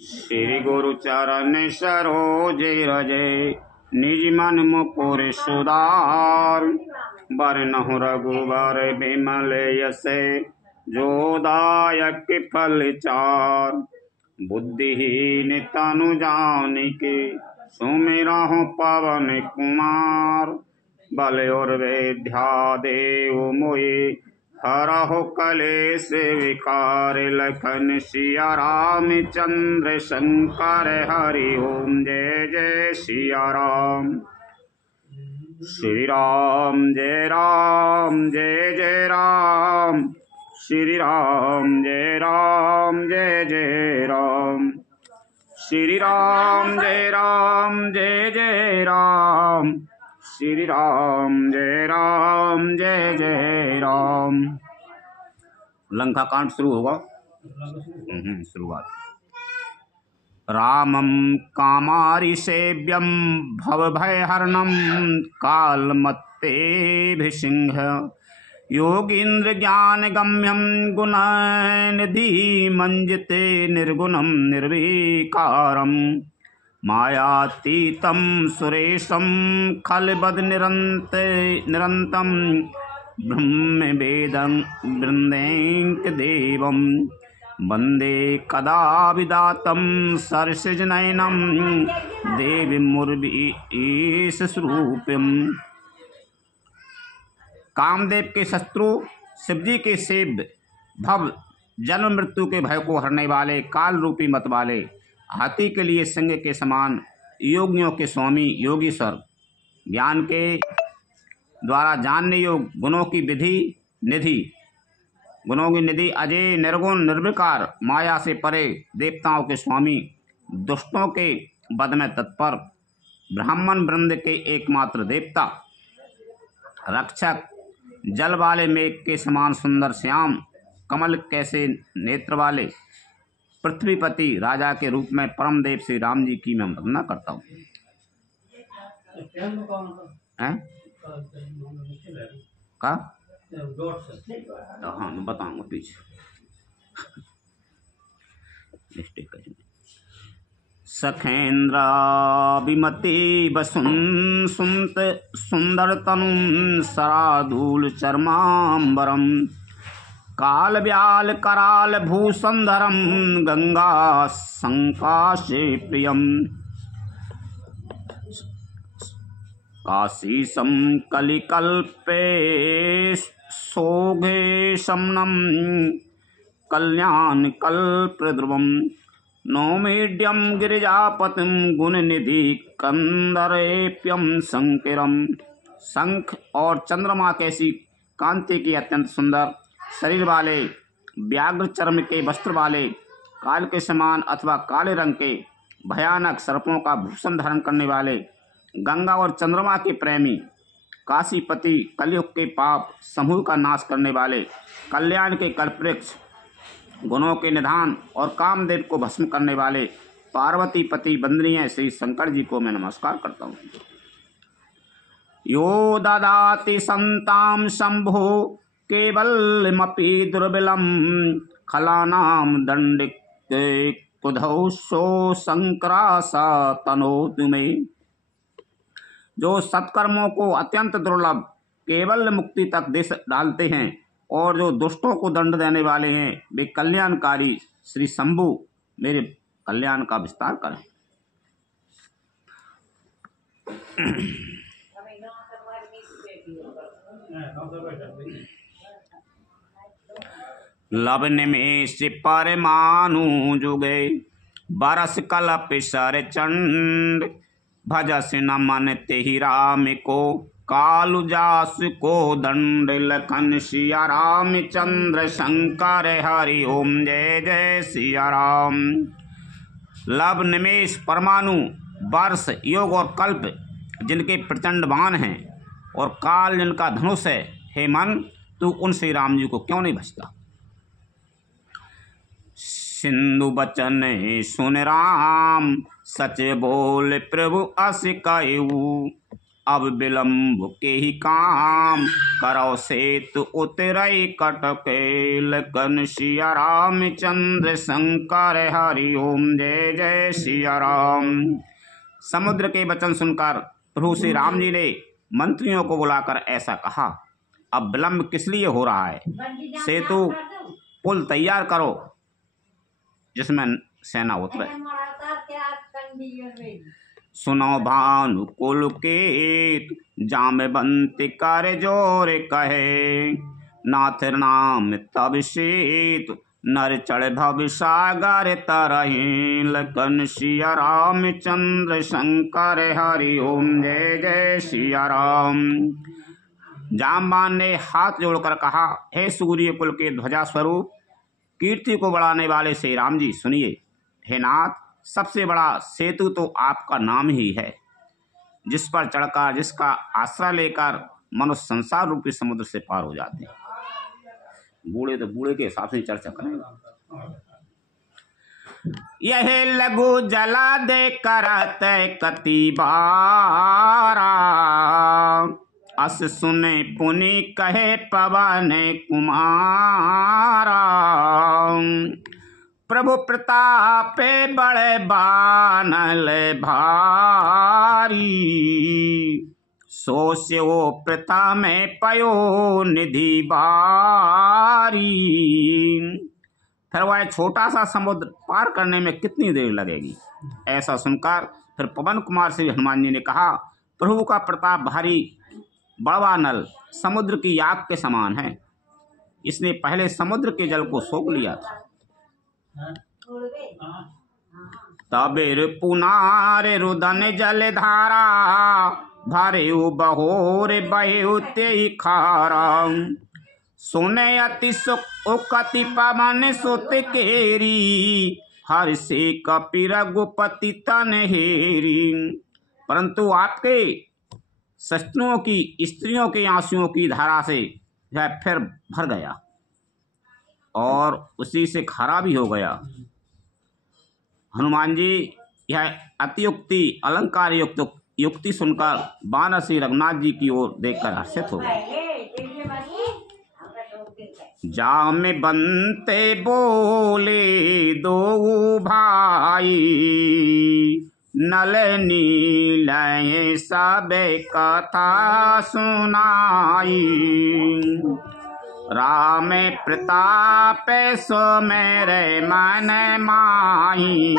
श्री गुरु चरण सरोज रजे निज मन मुकुर सुधार। बरनहु रघुबर बिमल यसे जो दायक फल चार। बुद्धिहीन तनु जानिके सुमिरहु पवन कुमार। बल और विद्या देव मोहि हरहु कलेश विकार। लखन सिया रामचंद्र शंकर हरि ओम जय जय सिया राम। श्री राम जय जय राम। श्री राम जय जय राम। श्री राम जय जय राम। श्री राम जय जय राम। लंका कांड शुरू होगा। शुरुआत। रामं कामारि सेव्यं भवभयहरणं कालमत्तेभिसिंह। योगीन्द्र ज्ञानगम्यं गुणनिधि मंजते निर्गुणं निर्विकारम्। मायातीतं सुरेशं खलबद निरन्तं ब्रह्मवेदं वृन्दैक देवं। वन्दे कदा विदातं सरसिजनयनं देवी मुरलीशरूपम्। कामदेव के शत्रु शिवजी के सेव्य भव जन्म मृत्यु के भय को हरने वाले काल रूपी मत वाले हाथी के लिए सिंह के समान योगियों के स्वामी योगीश्वर। ज्ञान के द्वारा जानने योग्य गुणों की निधि अजय निर्गुण निर्विकार माया से परे देवताओं के स्वामी। दुष्टों के वध में तत्पर ब्राह्मण वृंद के एकमात्र देवता। रक्षक जल वाले मेघ के समान सुंदर श्याम कमल कैसे नेत्र वाले पृथ्वीपति राजा के रूप में परम देव श्री राम जी की मैं वंदना करता हूँ। का हाँ मैं बताऊंगा पीछे। सखेन्द्र विमति बसुन सुंत सुंदर तनुं सराधूल चर्मांबरम। काल व्याल कराल भूसंधरम गंगा संकाशे प्रियम। काशीसम कलिकल्पे सोघे शमनम कल्याण कल्पद्रुवम। नौमीड्यम गिरिजापतिम गुणनिधि कंदरेप्यम संकिरम। शंख और चंद्रमा कैसी कांति की अत्यंत सुंदर शरीर वाले व्याघ्र चर्म के वस्त्र वाले काल के समान अथवा काले रंग के भयानक सर्पों का भूषण धारण करने वाले गंगा और चंद्रमा के प्रेमी काशीपति कलयुग के पाप समूह का नाश करने वाले कल्याण के कल्पवृक्ष गुणों के निधान और कामदेव को भस्म करने वाले पार्वती पति वंदनीय श्री शंकर जी को मैं नमस्कार करता हूँ। यो ददाति संताम शंभो केवलमपि दुर्बलम। खलानाम दंडिक कुधौ सो संक्रासा तनोतु मे। जो सत्कर्मों को अत्यंत दुर्लभ केवल मुक्ति तक दे डालते हैं और जो दुष्टों को दंड देने वाले हैं वे कल्याणकारी श्री शंभु मेरे कल्याण का विस्तार करें। लब निमेष परमाणु जुगे बरस कलप सर चंड। भजस न मन तेहि राम को कालु जास को दंड। लखन सिया रामचंद्र शंकर हरि ओम जय जय सिया राम। लब निमेष परमाणु वर्ष योग और कल्प जिनके प्रचंड बाण हैं और काल जिनका धनुष है, हे मन तू उन श्री राम जी को क्यों नहीं भजता। सिंधु बचन सुन राम सच बोल प्रभु अस कहू। अब विलम्ब के ही काम, करो सेतु उतरई कटकेल। कन सिया रामचंद्र शंकर हरि ओम, जय जय सिया राम। समुद्र के वचन सुनकर प्रभु श्री राम जी ने मंत्रियों को बुलाकर ऐसा कहा, अब विलम्ब किस लिए हो रहा है? सेतु पुल तैयार करो जिसमें सेना उतरे। सुनो भानुकुल केत, जामवंत कर जोर कहे। नाथ नाम तब सेतु, नर चढ़ भव सागर तरहि। लखन सिया रामचंद्र शंकर हरि ओम, जय जय सिया राम। जामवान ने हाथ जोड़कर कहा, हे सूर्य कुल के ध्वजा स्वरूप, कीर्ति को बढ़ाने वाले श्री राम जी सुनिए। हे नाथ, सबसे बड़ा सेतु तो आपका नाम ही है, जिस पर चढ़कर, जिसका आश्रय लेकर मनुष्य संसार रूपी समुद्र से पार हो जाते हैं। बूढ़े तो बूढ़े के हिसाब से चर्चा करेंगे। यह लघु जला दे करत कति बारा, अस सुने पुनि कहे पवन कुमारा। प्रभु प्रतापे बड़े बानल भारी, सो स्यो प्रथम पयो निधि बारी। फिर वह छोटा सा समुद्र पार करने में कितनी देर लगेगी? ऐसा सुनकर फिर पवन कुमार श्री हनुमान जी ने कहा, प्रभु का प्रताप भारी बड़वा नल समुद्र की आग के समान है, इसने पहले समुद्र के जल को सोख लिया था। तबेर पुनार रुदन जल धारा, भरे बहोर बहे ते खारा। सुने अति सुख उकति पवन सुत केरी, हर से कपि रघुपति तन हेरी। परंतु आपके शस्त्रों की, स्त्रियों के आंसुओं की धारा से यह फिर भर गया और उसी से खारा भी हो गया। हनुमान जी यह अतियुक्ति, अलंकार युक्ति सुनकर बानर श्री रघुनाथ जी की ओर देखकर हर्षित हो गए। जामवंते बोले दो भाई, नल नील सब कथा सुनाई। राम प्रताप सो मेरे मन माही,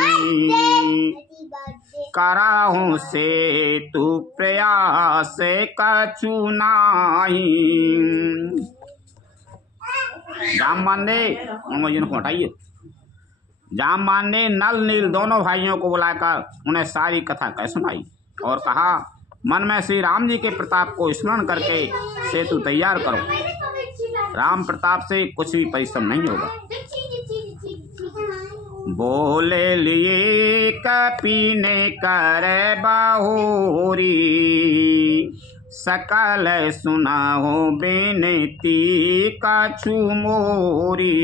कराहूं से तू प्रयास कछु नाही। जामवान ने, को हटाइए। जामवान ने नल नील दोनों भाइयों को बुलाकर उन्हें सारी कथा कह सुनाई और कहा, मन में श्री राम जी के प्रताप को स्मरण करके सेतु तैयार करो। राम प्रताप से कुछ भी परिश्रम नहीं होगा। बोले लिए कपि ने कर बाहुरी, सकल सुनाओ बेनती कछु मोरी।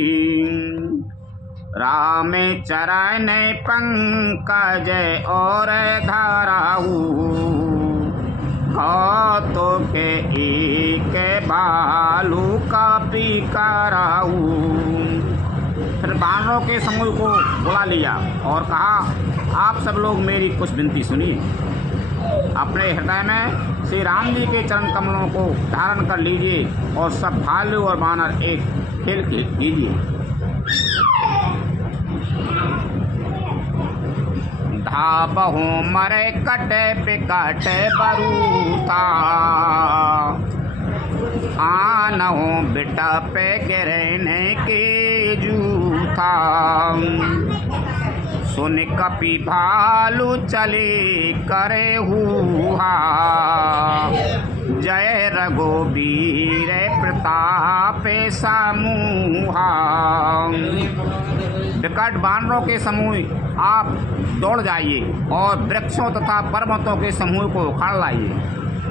राम चरण पंकज और धराऊ, तो के एक बालू कपि कराऊ। फिर बानरों के समूह को बुला लिया और कहा, आप सब लोग मेरी कुछ विनती सुनिए। अपने हृदय में श्री राम जी के चरण कमलों को धारण कर लीजिए और सब भालू और बानर एक खेल कीजिए। धाबहु मरे कटे बिकट बरूता, आनहु बिटप गिरने के जूथा। सुन कपि भालू चले करे हुआ, जय रघुबीर प्रताप समूहा। विकट बानरों के समूह आप दौड़ जाइए और वृक्षों तथा पर्वतों के समूह को उखाड़ लाइए।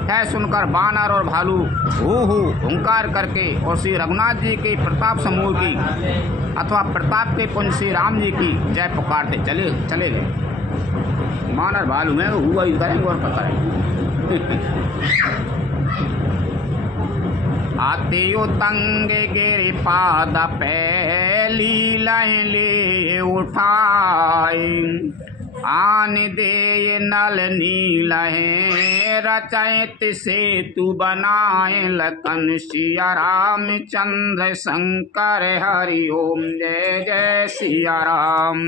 यह सुनकर बानर और भालू हू हू हुंकार करके और श्री रघुनाथ जी के प्रताप समूह की अथवा प्रताप के पुंज श्री राम जी की जय पुकारते चले गए। बानर भालू में हुआ करेंगे और करेंगे। अति उतंग गिरिपाद पे लीलाएं ले उठाए, आन दे नल नीलहें रचयत सेतु बनाए, लखन सिया रामचंद्र शंकर हरि ओम जय जय सिया राम।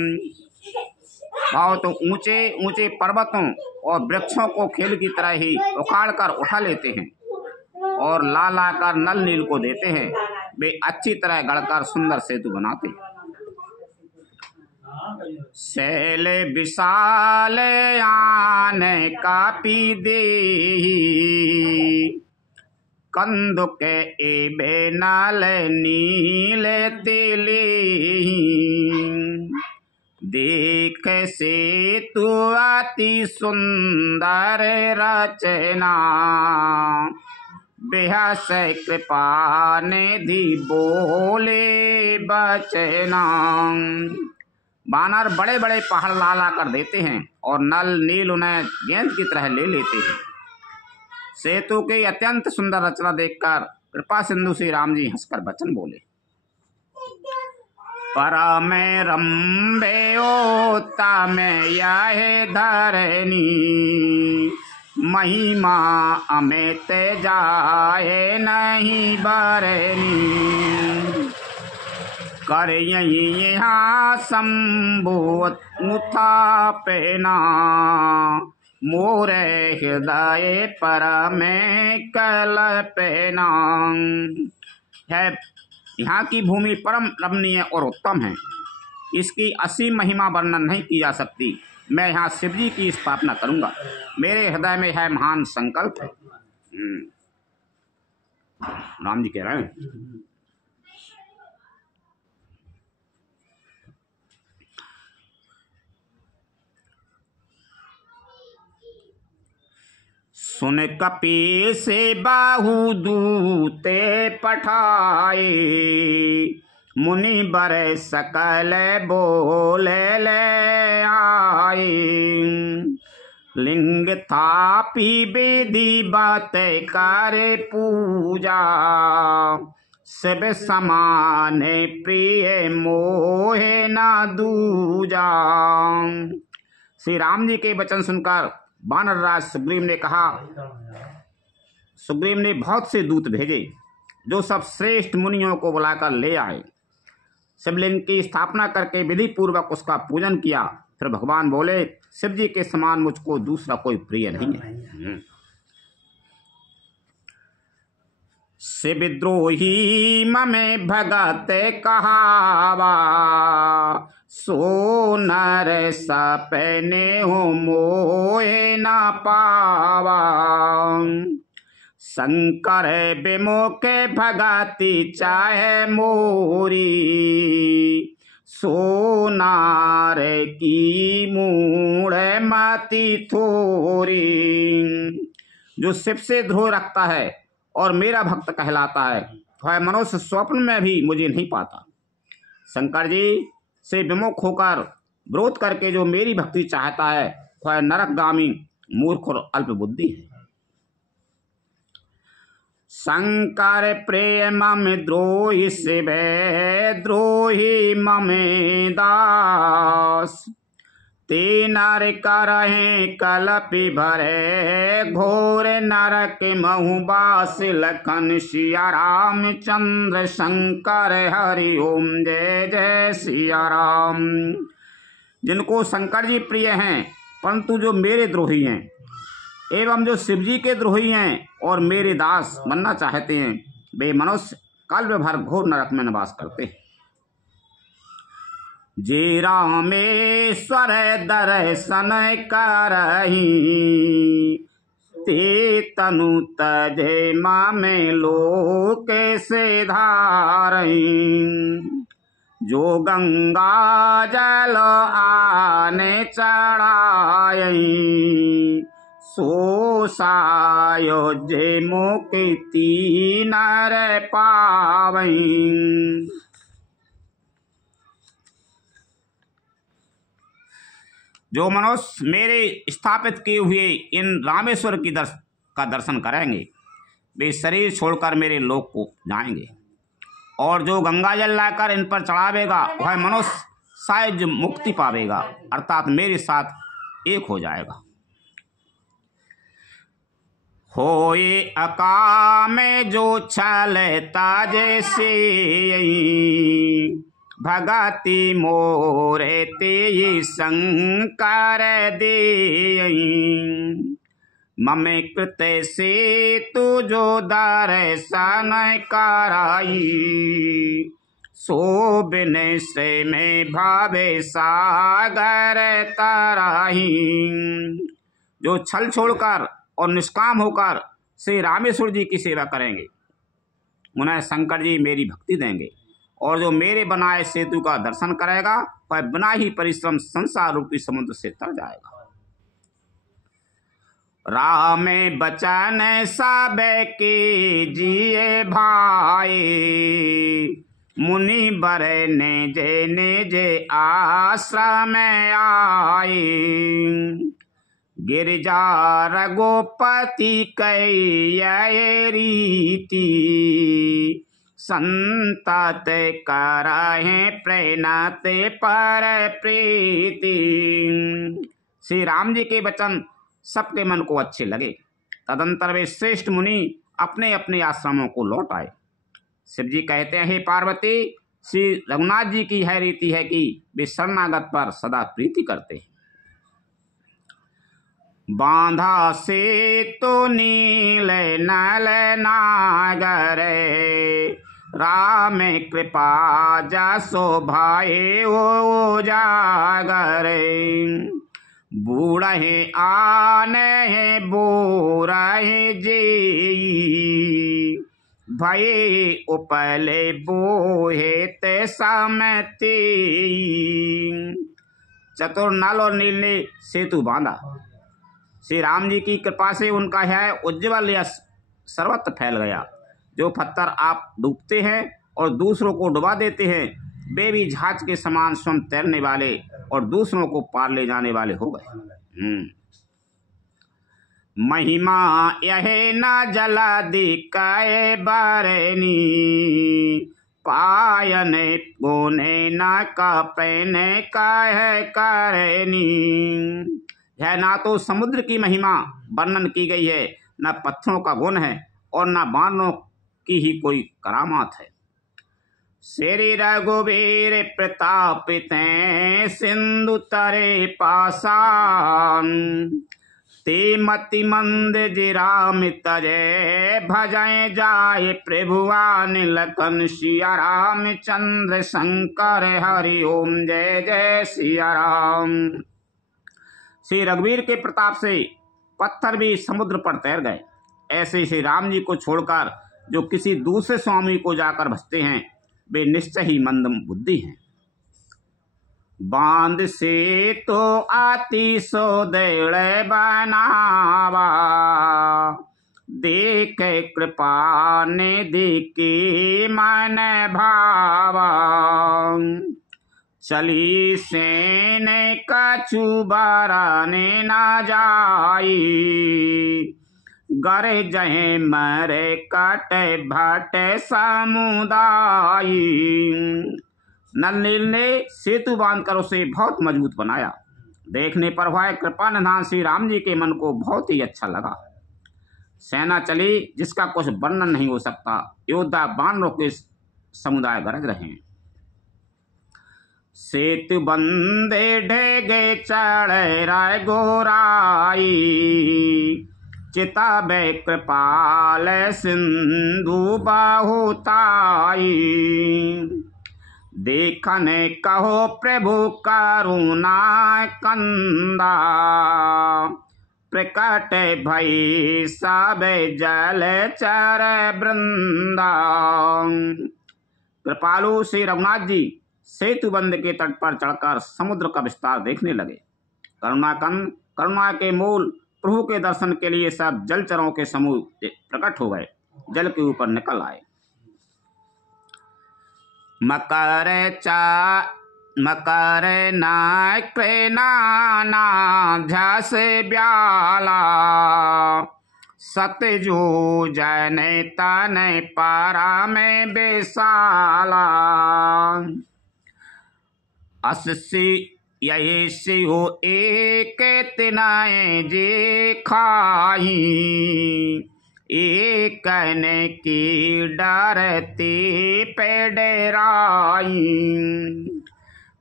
बहुत ऊंचे ऊंचे पर्वतों और वृक्षों को खेल की तरह ही उखाड़ कर उठा लेते हैं और ला ला कर नल नील को देते हैं। वे अच्छी तरह गढ़कर सुंदर सेतु बनाते हैं। शैल विशाल आन कापी दे, कंदुक एबे नल नील तेले, देख सेतु अति सुंदर रचना, बेहस कृपा निधि बोले बचना। बानर बड़े बड़े पहाड़ ला ला कर देते हैं और नल नील उन्हें गेंद की तरह ले लेते हैं। सेतु की अत्यंत सुंदर रचना देखकर कृपा सिंधु श्री राम जी हंसकर वचन बोले, परम रंबे ओता में यह धरनी, महिमा अमित जाए नहीं बरनी, कर यही यहाँ शंभु उत्थापना, मोरे हृदय पर में कल्पना। है यहाँ की भूमि परम रमणीय और उत्तम है, इसकी असीम महिमा वर्णन नहीं की जा सकती। मैं यहाँ शिव जी की स्थापना करूँगा, मेरे हृदय में है महान संकल्प है। राम जी कह रहे हैं, सुन कपि से बाहु दूते पठाए, मुनि बर सकल बोले ले आए, लिंग थापी विधि बात करे पूजा, सब समान प्रिय मोहे न दूजा। श्री राम जी के वचन सुनकर वानर राज सुग्रीव ने कहा, सुग्रीव ने बहुत से दूत भेजे जो सब श्रेष्ठ मुनियों को बुलाकर ले आए। शिवलिंग की स्थापना करके विधि पूर्वक उसका पूजन किया। फिर भगवान बोले, शिव जी के समान मुझको दूसरा कोई प्रिय नहीं है। शिवद्रोही ममे भगत कहावा, सो नर सपने हो मोहे न पावा, शंकर विमुख भगति चाहे मोरी, सो नार की मूढ़ मति थोरी। जो शिव से द्रोह रखता है और मेरा भक्त कहलाता है, वह मनुष्य स्वप्न में भी मुझे नहीं पाता। शंकर जी से विमुख होकर विरोध करके जो मेरी भक्ति चाहता है, वह नरकगामी मूर्ख और अल्प बुद्धि है। शंकर प्रेम मम द्रोही शिव द्रोही ममे दास, ते नर करहे कलपि भरे घोर नरक महुबास, लखन सिया रामचंद्र शंकर हरि ओम जय जय सिया राम। जिनको शंकर जी प्रिय हैं परंतु जो मेरे द्रोही हैं, एवं जो शिव जी के द्रोही हैं और मेरे दास बनना चाहते हैं, वे मनुष्य कल्प भर घोर नरक में निवास करते हैं। जे रामेश्वर दर्शन करही, ते तनु तजे मामे लोक से धारही, जो गंगा जल आने चढ़ाई, सो सायोज्य मुक्ति नर पावई। जो मनुष्य मेरे स्थापित किए हुए इन रामेश्वर की का दर्शन करेंगे वे शरीर छोड़कर मेरे लोक को जाएंगे, और जो गंगा जल लाकर इन पर चढ़ावेगा वह मनुष्य सहज मुक्ति पावेगा, अर्थात मेरे साथ एक हो जाएगा। होए अकाम जो छलता जैसे भगति मोरे ते शंकर दे ममे कृत से तू जो दर्शन कराई सो बिन श्रेय में भावे सागर तराही। जो छल छोड़कर और निष्काम होकर श्री रामेश्वर जी की सेवा करेंगे उन्हें शंकर जी मेरी भक्ति देंगे, और जो मेरे बनाए सेतु का दर्शन करेगा वह बिना ही परिश्रम संसार रूपी समुद्र से तर जाएगा। राम बचन सब के जिए भाई मुनि बर ने जे आश्रम आए गिरिजा रघुपति कई रीति संतत करहे प्रेणत पर प्रीति। श्री राम जी के वचन सबके मन को अच्छे लगे। तदंतर वे श्रेष्ठ मुनि अपने अपने आश्रमों को लौट आए। शिव जी कहते हैं, हे पार्वती, श्री रघुनाथ जी की यह रीति है कि वे शरणागत पर सदा प्रीति करते हैं। बांधा से तो नील नल नागर राम कृपा जसो भाई ओ जागर बूढ़े आने बोरहे जे भये उपले बोहे ते समते। चतुर नल और नील ने सेतु बांधा। श्री राम जी की कृपा से उनका यह उज्ज्वल यश सर्वत्र फैल गया। जो पत्थर आप डूबते हैं और दूसरों को डुबा देते हैं वे भी जहाज के समान स्वयं तैरने वाले और दूसरों को पार ले जाने वाले हो गए। महिमा यह न जला दिकाए बरनी पायन गोने न कपने कह करनी। यह ना तो समुद्र की महिमा वर्णन की गई है, न पत्थरों का गुण है और न बाणों की ही कोई करामात है। श्री रघुवीर प्रताप ते सिंधु तरे पासान ते मति मंद जिराम तरे भजय जाय प्रभुआन लखन सिया राम चंद्र शंकर हरि ओम जय जय सिया राम। श्री रघुवीर के प्रताप से पत्थर भी समुद्र पर तैर गए। ऐसे श्री राम जी को छोड़कर जो किसी दूसरे स्वामी को जाकर भजते हैं वे निश्चय ही मंद बुद्धि हैं। बांध से तो आती सो देड़ बनावा देख कृपा ने देखी मन भावा चली सेन कछु बाराने ना जाई गरे जहे मरे कट भट समुदाई। नल नील ने सेतु बांधकर उसे बहुत मजबूत बनाया। देखने पर वह कृपा निधान श्री राम जी के मन को बहुत ही अच्छा लगा। सेना चली जिसका कुछ वर्णन नहीं हो सकता। योद्धा बानरों के समुदाय गरज रहे हैं। सेतु बंदे ढेगे चढ़े राय गोराई चिताबे कृपाल सिंधु बाहुताई देखने कहो प्रभु करुणा कंदा प्रकट भई सब जल चर वृंदा। कृपालु श्री रघुनाथ जी सेतु बंद के तट पर चढ़कर समुद्र का विस्तार देखने लगे। करुणा के मूल प्रभु के दर्शन के लिए सब जलचरों के समूह प्रकट हो गए, जल के ऊपर निकल आए। मकर नाना झस ब्याला सतजो जन तन पारा में बेसाला। अस्सी यही सिहो एक तिनाए जे खाई, एक कहने की डरती पे डेराई।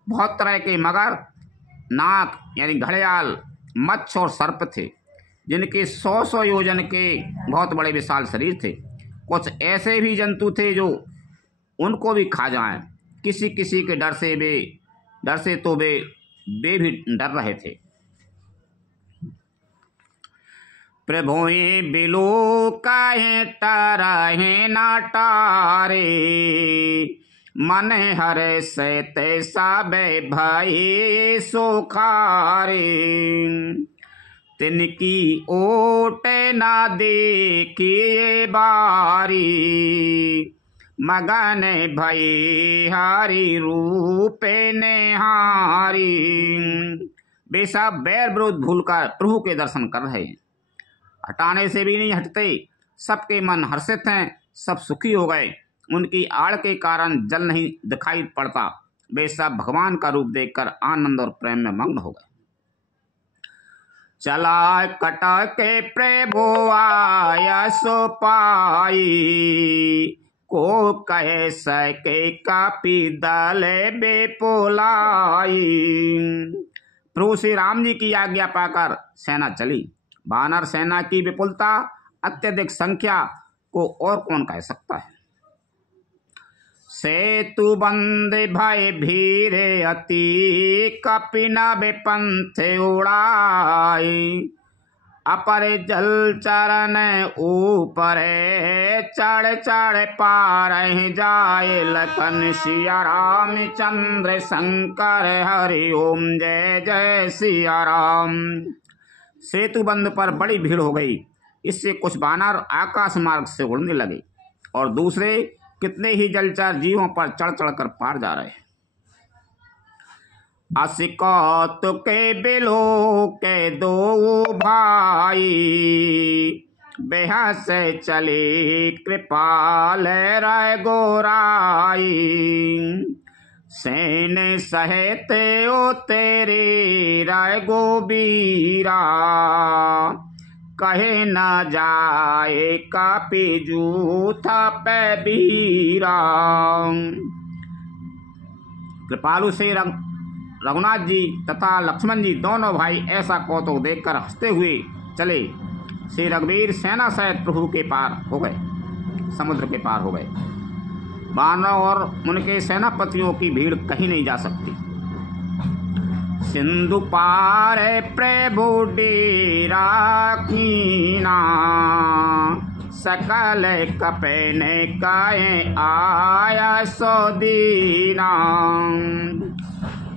बहुत तरह के मगर, नाग यानी घड़ियाल, मच्छ और सर्प थे, जिनके 100 योजन के बहुत बड़े विशाल शरीर थे। कुछ ऐसे भी जंतु थे जो उनको भी खा जाएं। किसी किसी के डर से वे भी डर रहे थे। प्रभुए बिलो काहे टरहे ना टारे, मन हर से तैसा बे भय सुखारे। तिनकी ओट ना देखिए बारी, मगन भई हारी रूप नेहारी। वे सब बैर विरोध भूलकर प्रभु के दर्शन कर रहे हैं, हटाने से भी नहीं हटते। सबके मन हर्षित हैं, सब सुखी हो गए। उनकी आड़ के कारण जल नहीं दिखाई पड़ता। वे सब भगवान का रूप देखकर आनंद और प्रेम में मग्न हो गए। चला कटा के प्रभु आया सो पाई, को कहे सके कापी दल बेपोलाई। प्रभु श्री राम जी की आज्ञा पाकर सेना चली। वानर सेना की विपुलता, अत्यधिक संख्या को और कौन कह सकता है। सेतु बंद भय भीरे अति, कपिना बेपंथ उड़ाई। अपर जल चरण ऊपर चढ़ चढ़ पार जाए। लखन सिया रामचंद्र शंकर हरि ओम जय जय सिया राम। सेतुबंध पर बड़ी भीड़ हो गई। इससे कुछ वानर आकाश मार्ग से उड़ने लगे और दूसरे कितने ही जलचर जीवों पर चढ़ चढ़ कर पार जा रहे। असिकौतु के बिलो के दो भाई, बेहद से चले कृपाल राय गोराई। सैन सहेते ओ तेरे राय गोबीरा, कहे न जाए कापी जूथा पे बीरा। कृपालु से रघुनाथ जी तथा लक्ष्मण जी दोनों भाई ऐसा कौतुक देखकर हंसते हुए चले। श्री रघुवीर सेना सहित प्रभु के पार हो गए, समुद्र के पार हो गए। वानरों और उनके सेनापतियों की भीड़ कहीं नहीं जा सकती। सिंधु पार प्रभु डेरा कीना, सकल कपन काए आया सो दीना।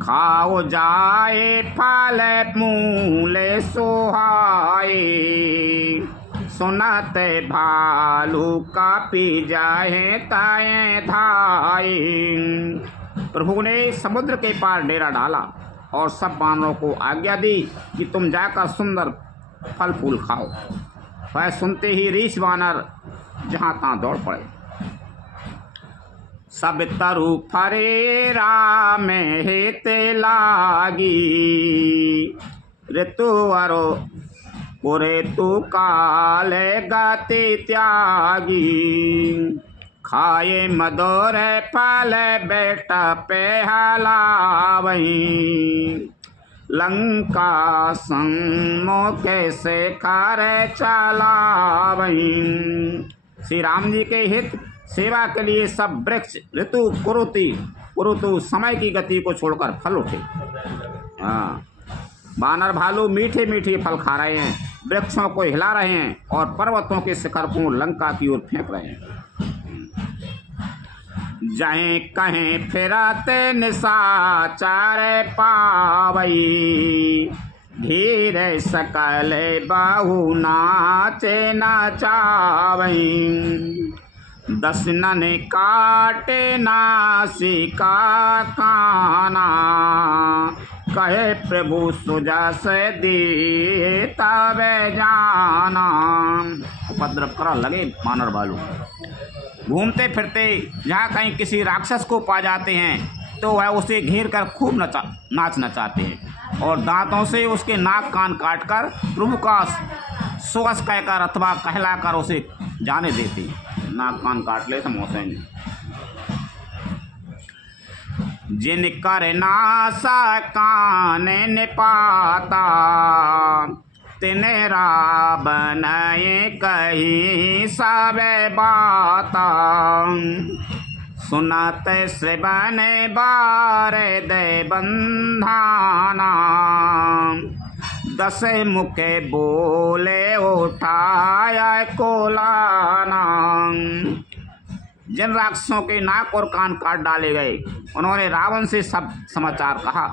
खाओ जाए फल मूल सुहाए, सुनत भालू कापी जाए ताए धाए। प्रभु ने समुद्र के पार डेरा डाला और सब वानरों को आज्ञा दी कि तुम जाकर सुंदर फल फूल खाओ। वह सुनते ही रीछ वानर जहाँ तहाँ दौड़ पड़े। सब तरु फरे राम हेते लागी, ऋतु अरो पुरे तु काल गाते त्यागी। खाए मधुर फल बेटा पे हलावई, लंका सम्मुख से खार चलावई। श्री राम जी के हित सेवा के लिए सब वृक्ष ऋतु कुरुतु समय की गति को छोड़कर फल उठे। वानर भालू मीठे मीठे फल खा रहे हैं, वृक्षों को हिला रहे हैं और पर्वतों के शिखर को लंका की ओर फेंक रहे हैं। जहीं कहीं फिरते निशाचर पावई, धीरे सकल बाहु नाचे नाचावई। दसनन काटे नासिका काना, कहे प्रभु सुजस दी तब जाना। उपद्रव कर लगे वानर बालू। घूमते फिरते जहाँ कहीं किसी राक्षस को पा जाते हैं तो वह उसे घेर कर खूब नाच नचाते हैं और दांतों से उसके नाक कान काट कर प्रभु का सुवस कहकर अथवा कहलाकर उसे जाने देते। नाक कान काट ले समोसे में। जिन कर नासा कान निपाता तिन रावण कही सब बाता। सुनत श्रवण बार दे बंधाना। दस मुखे बोले उठाया कोलाना। जिन राक्षसों के नाक और कान काट डाले गए उन्होंने रावण से सब समाचार कहा।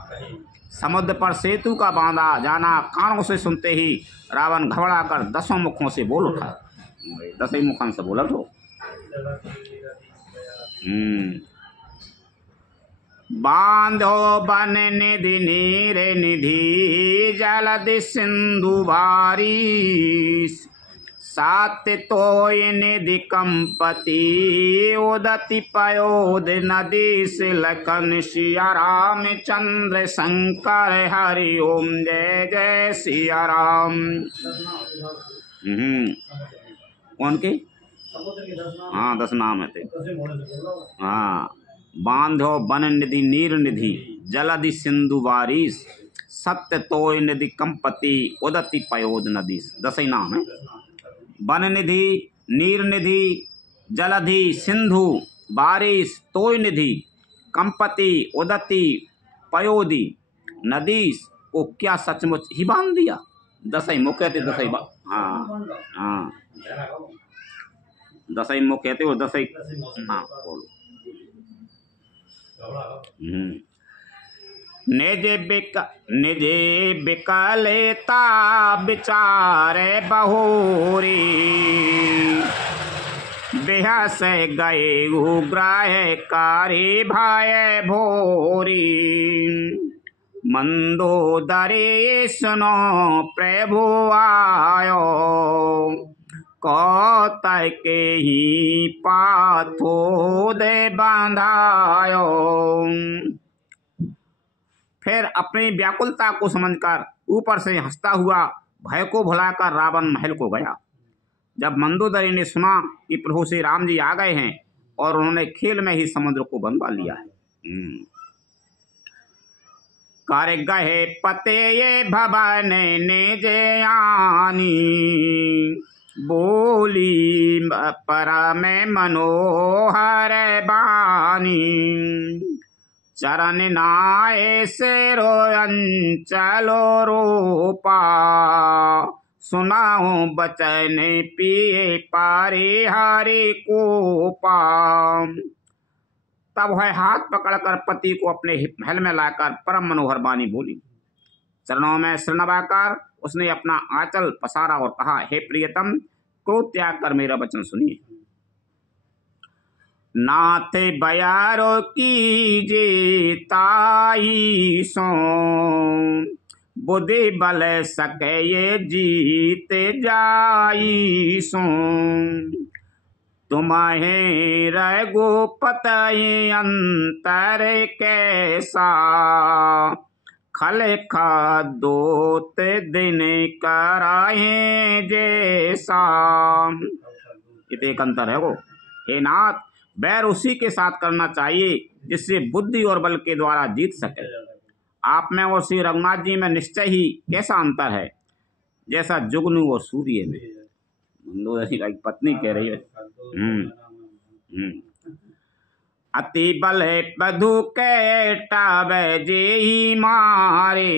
समुद्र पर सेतु का बांधा जाना कानों से सुनते ही रावण घबरा कर 10 मुखों से बोल उठा। 10 मुखों से बोला तो बांधो बन निधि नीर निधि जलधि सिंधु भारी। सात तोय निधि कंपति उदति पयोध नदी से लखन सिया राम चंद्र शंकर हरि ओम जय जय सिया राम। कौन के? हाँ 10 नाम है थे। हाँ बांधो बन निधि नीर निधि जलधि सिंधु वारिस। सत्य तोय निधि कंपति उदति पयोध नदी। 10 ही नाम है। वन निधि नीर निधि जलधि सिंधु बारिश तोय निधि कंपति उदति पयोधि नदीस को क्या सचमुच ही बांध दिया। 10 ही मुख्य थे। 10 ही हाँ हाँ 10 ही मुख्य थे और 10 ही हाँ बोलो। निजे बिकलेता बिचारे बहोरी। बेहस गए उग्राह कारी भाई भोरी। मंदोदरी सुनो प्रभु आयो कौतय के ही पाथो दे बांधायो। फिर अपनी व्याकुलता को समझकर ऊपर से हंसता हुआ भय को भुलाकर रावण महल को गया। जब मंदोदरी ने सुना कि प्रभु श्री राम जी आ गए हैं और उन्होंने खेल में ही समुद्र को बनवा लिया है। कर गहे पते ये भवन निजे आनी। बोली परम मनोहर बानी। चरण नाय से रोयंचलो रूपा। सुनाऊं बचन पिए पारी हरि कोपा। तब वह हाथ पकड़कर पति को अपने महल में लाकर परम मनोहर बानी बोली। चरणों में सिर नवाकर उसने अपना आंचल पसारा और कहा, हे प्रियतम क्रोध त्याग कर मेरा वचन सुनिए। नाथ बयारो की जे ताई सो। बुद्धि बल सके ये जीत जाई सो। तुम्हें रघुपत अंतर कैसा। खल खा दोत दिन कराए जैसा। ये एक अंतर है वो। हे नाथ बैर उसी के साथ करना चाहिए जिससे बुद्धि और बल के द्वारा जीत सके। आप में और श्री रघुनाथ जी में निश्चय ही कैसा अंतर है जैसा जुगनू और सूर्य में। मंदोदरी की पत्नी कह रही है। अति बल बधु के टावे जे ही मारे।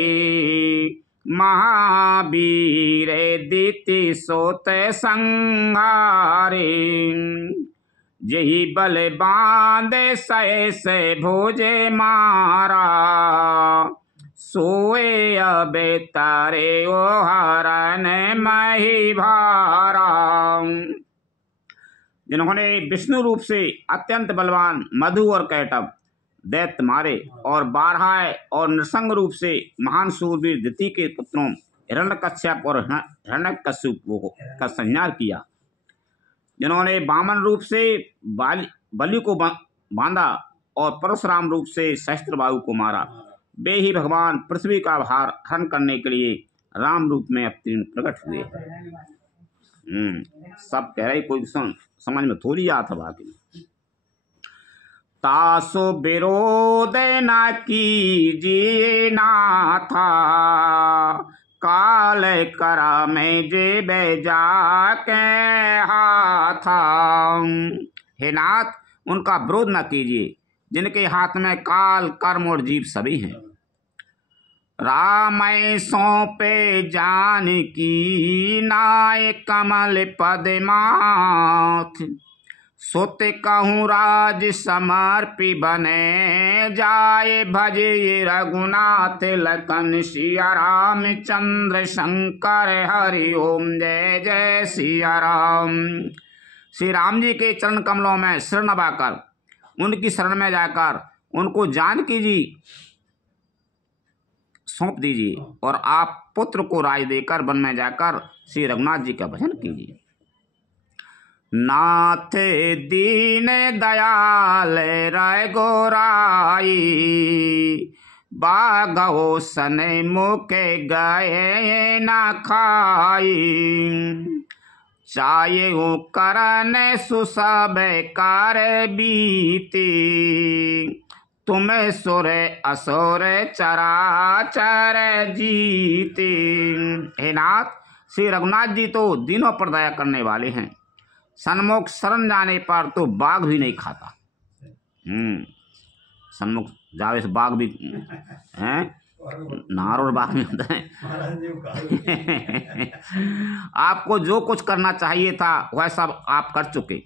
महावीर दीति सोत संहारे। जही बल बांधे सहे से भोजे मारा। सोए अबे तारे ओ हरण मही भारा। जिन्होंने विष्णु रूप से अत्यंत बलवान मधु और कैटभ, दैत्य मारे और बारहाय और नृशंग रूप से महान सूरवीर दिति के पुत्रों हिरण्यकश्यप और हिरण्यकशिपु का संहार किया, जिन्होंने वामन रूप से बलि को बांधा और परशुराम रूप से सहस्त्रबाहु को मारा। वे ही भगवान पृथ्वी का भार हरण करने के लिए राम रूप में अवतीर्ण प्रकट हुए। सब कह रहे, कोई समझ में थोड़ी आता बाकी। तासो विरोध न कीजिए नाथा, काल करा में जे बेजा के हाथा। हे नाथ, उनका विरोध न कीजिए, जिनके हाथ में काल कर्म और जीव सभी हैं। राम सौंपे जानकी नाय कमल पद माथ, सुत कहूँ राज समर्पी बने जाए भजे रघुनाथ लखन सिया राम चंद्र शंकर हरि ओम जय जय सिया राम। श्री राम जी के चरण कमलों में सिर नवाकर उनकी शरण में जाकर उनको जानकी जी सौंप दीजिए और आप पुत्र को राज देकर वन में जाकर श्री रघुनाथ जी का भजन कीजिए। नाथ दीन दयाल राय गोराई, बागो सने मुके गए न खाई। चाहे वो करन सुसब कार बीती, तुम्हें सुर असुर चराचर जीते। हे नाथ, श्री रघुनाथ जी तो दीनों पर दया करने वाले हैं। सन्मुख शरण जाने पर तो बाघ भी नहीं खाता। सन्मुख जावे से बाघ भी हैं, नारोर बाघ में होता है। आपको जो कुछ करना चाहिए था वह सब आप कर चुके।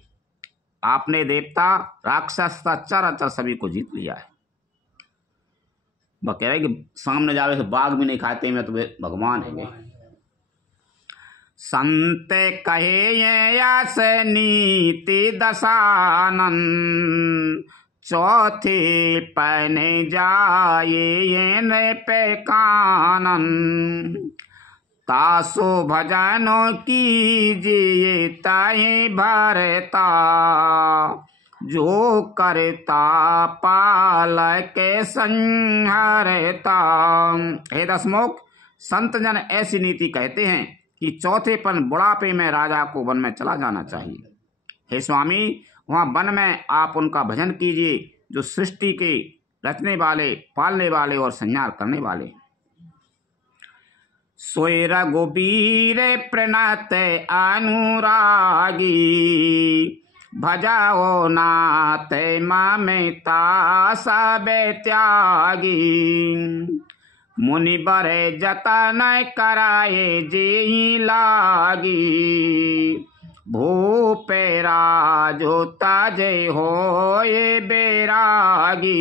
आपने देवता राक्षस चराचर सभी को जीत लिया है। वह कह रहे कि सामने जावे से बाघ भी नहीं खाते, में तो वे भगवान है। संत कहे यस नीति दशानन, चौथे पहने जाए न पे कानन। तासो भजनों कीजिए ताहि भरता, जो करता पाल के संहरता। हे दशमुख, संत जन ऐसी नीति कहते हैं कि चौथेपन बुढ़ापे में राजा को वन में चला जाना चाहिए। हे स्वामी, वहाँ वन में आप उनका भजन कीजिए जो सृष्टि के रचने वाले, पालने वाले और संहार करने वाले। सोय रघुबीर प्रणत अनुरागी, भजाओ नाथ ममता सब त्यागी। मुनि बरे जतन कराए जी लागी, भूपे राजो ताजे हो ये बेरागी।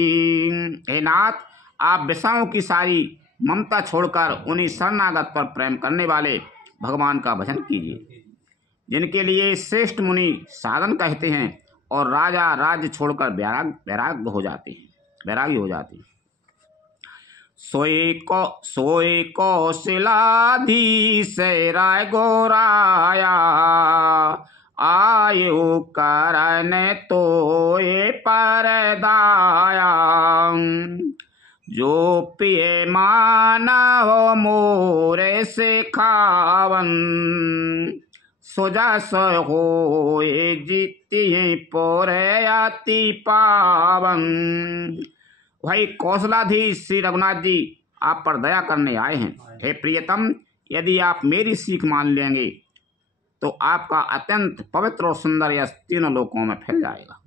हे नाथ, आप विषयों की सारी ममता छोड़कर उन्हीं शरणागत पर प्रेम करने वाले भगवान का भजन कीजिए, जिनके लिए श्रेष्ठ मुनि साधन कहते हैं और राजा राज्य छोड़कर वैराग्य हो जाते हैं। सोए कौशलाधीश राय गोराया, आयु करन तो ये परदाया। जो पिए मानव मोरे से खावन, सुजा सो होए जीती पोरे आती पावन। भाई कौशलाधीश श्री रघुनाथ जी आप पर दया करने आए हैं। हे प्रियतम, यदि आप मेरी सीख मान लेंगे तो आपका अत्यंत पवित्र और सुंदर यश तीनों लोकों में फैल जाएगा।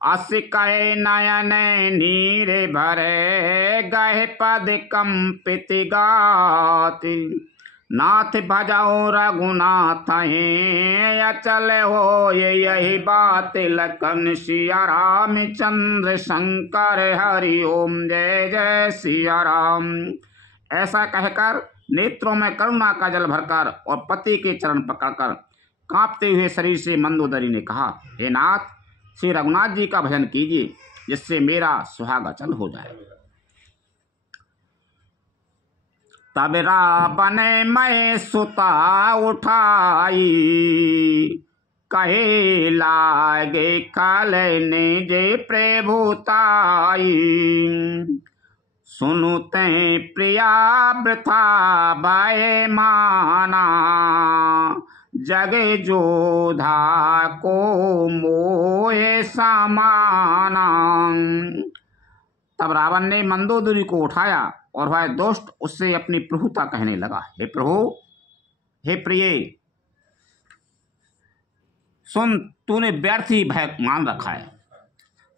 अस कहे नयन नीर भरे, गहे पद कंपित गाति। नाथ भजाओ रघुनाथ अचल हो यही बात। लखन सिया राम चंद्र शंकर हरि ओम जय जय सिया राम। ऐसा कहकर नेत्रों में करुणा का जल भरकर और पति के चरण पकड़कर कांपते हुए शरीर से मंदोदरी ने कहा, हे नाथ, श्री रघुनाथ जी का भजन कीजिए जिससे मेरा सुहाग अचल हो जाए। तब रावण मैं सुता उठाई, कहे लागे काल निजे प्रभुताई। सुनुते प्रिया वृथा भय माना, जगे जोधा को मोहे समाना। तब रावण ने मंदोदरी को उठाया और वह दुष्ट उससे अपनी प्रभुता कहने लगा, हे प्रभु, हे प्रिय, सुन, तूने व्यर्थ ही भय मान रखा है।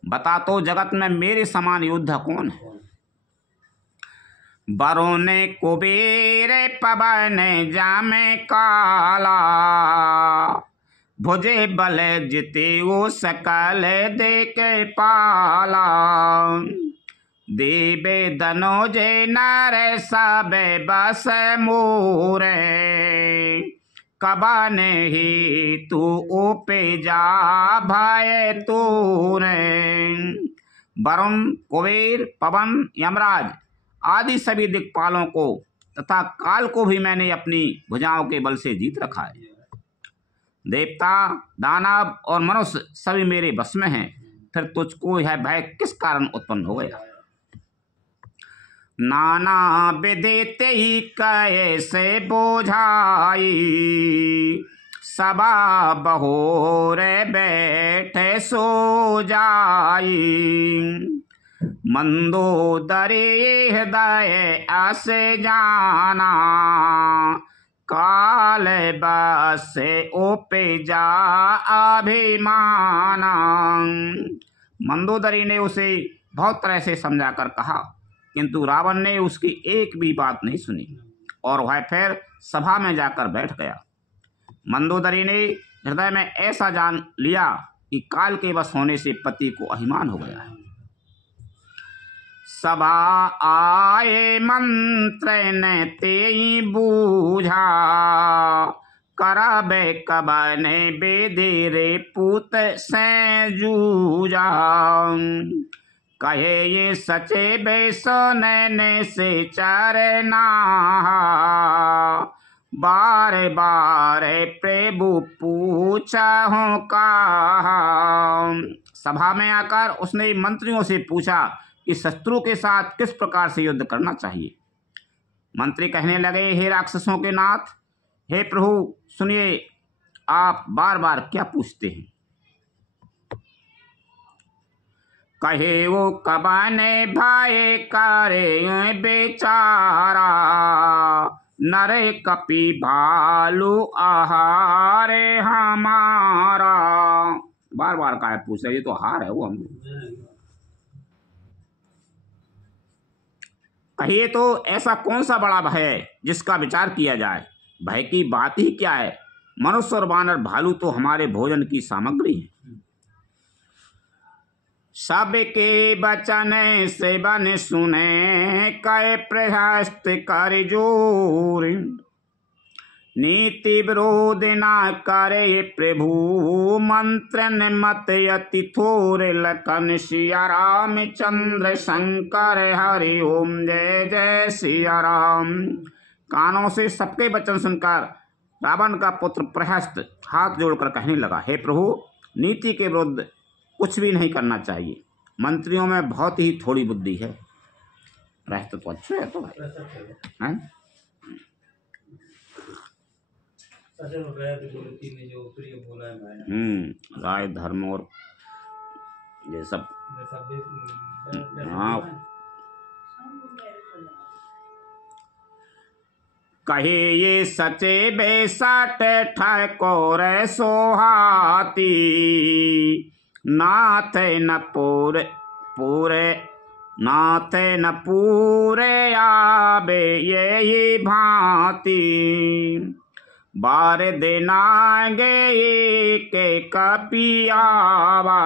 बता तो जगत में मेरे समान योद्धा कौन है? वरुण कुबेर पवन जामे काला, भुजे बल जिते वो सकल देके पाला। देवे दनोजे नर सब बस मोरे, कबन ही तू उपजा भय तूरे। वरुण, कुबेर, पवन, यमराज आदि सभी दिक्पालों को तथा काल को भी मैंने अपनी भुजाओं के बल से जीत रखा है। देवता, दानव और मनुष्य सभी मेरे बस में हैं, फिर तुझको यह भय किस कारण उत्पन्न हो गया? नाना विदिते ही कैसे बोझाई, सबा बहोर बैठे सो जाई। मंदोदरी हृदय अस जाना, काल बस उपजा अभिमाना। मंदोदरी ने उसे बहुत तरह से समझाकर कहा, किंतु रावण ने उसकी एक भी बात नहीं सुनी और वह फिर सभा में जाकर बैठ गया। मंदोदरी ने हृदय में ऐसा जान लिया कि काल के वश होने से पति को अभिमान हो गया है। सभा आए मंत्र न तेई बूझा, करबे कबन बेदेरे पूत से जूझा। कहे ये सचे बेसोने से चरना, बार बार प्रभु पूछा हूँ कहा। सभा में आकर उसने मंत्रियों से पूछा कि शत्रु के साथ किस प्रकार से युद्ध करना चाहिए। मंत्री कहने लगे, हे राक्षसों के नाथ, हे प्रभु सुनिए, आप बार बार क्या पूछते हैं? कहे वो कबने भाई करे बेचारा, नरे कपि भालू आहारे हमारा। बार बार का पूछ रहे, ये तो हार है वो हम। कहिए तो ऐसा कौन सा बड़ा भय है जिसका विचार किया जाए? भय की बात ही क्या है? मनुष्य और वानर भालू तो हमारे भोजन की सामग्री है। सबके बचन से बन सुने, कै प्रहस्त कर जोर। नीति विरोध न करे प्रभु, मंत्रन मत यति थोर। लखन सिया राम चंद्र शंकर हरि ओम, जय जय सिया राम। कानों से सबके वचन सुनकर रावण का पुत्र प्रहस्त हाथ जोड़कर कहने लगा, हे प्रभु, नीति के विरुद्ध कुछ भी नहीं करना चाहिए। मंत्रियों में बहुत ही थोड़ी बुद्धि है। प्रहस्त तो अच्छा है तो भाई, हैं? राय धर्म और ये सब, हाँ। कहे ये सचे बेसठ ठकोर सोहाती, नाथ न पूरे नाथ न पूरे आबे ये भांति। बार देनागे के कपियावा,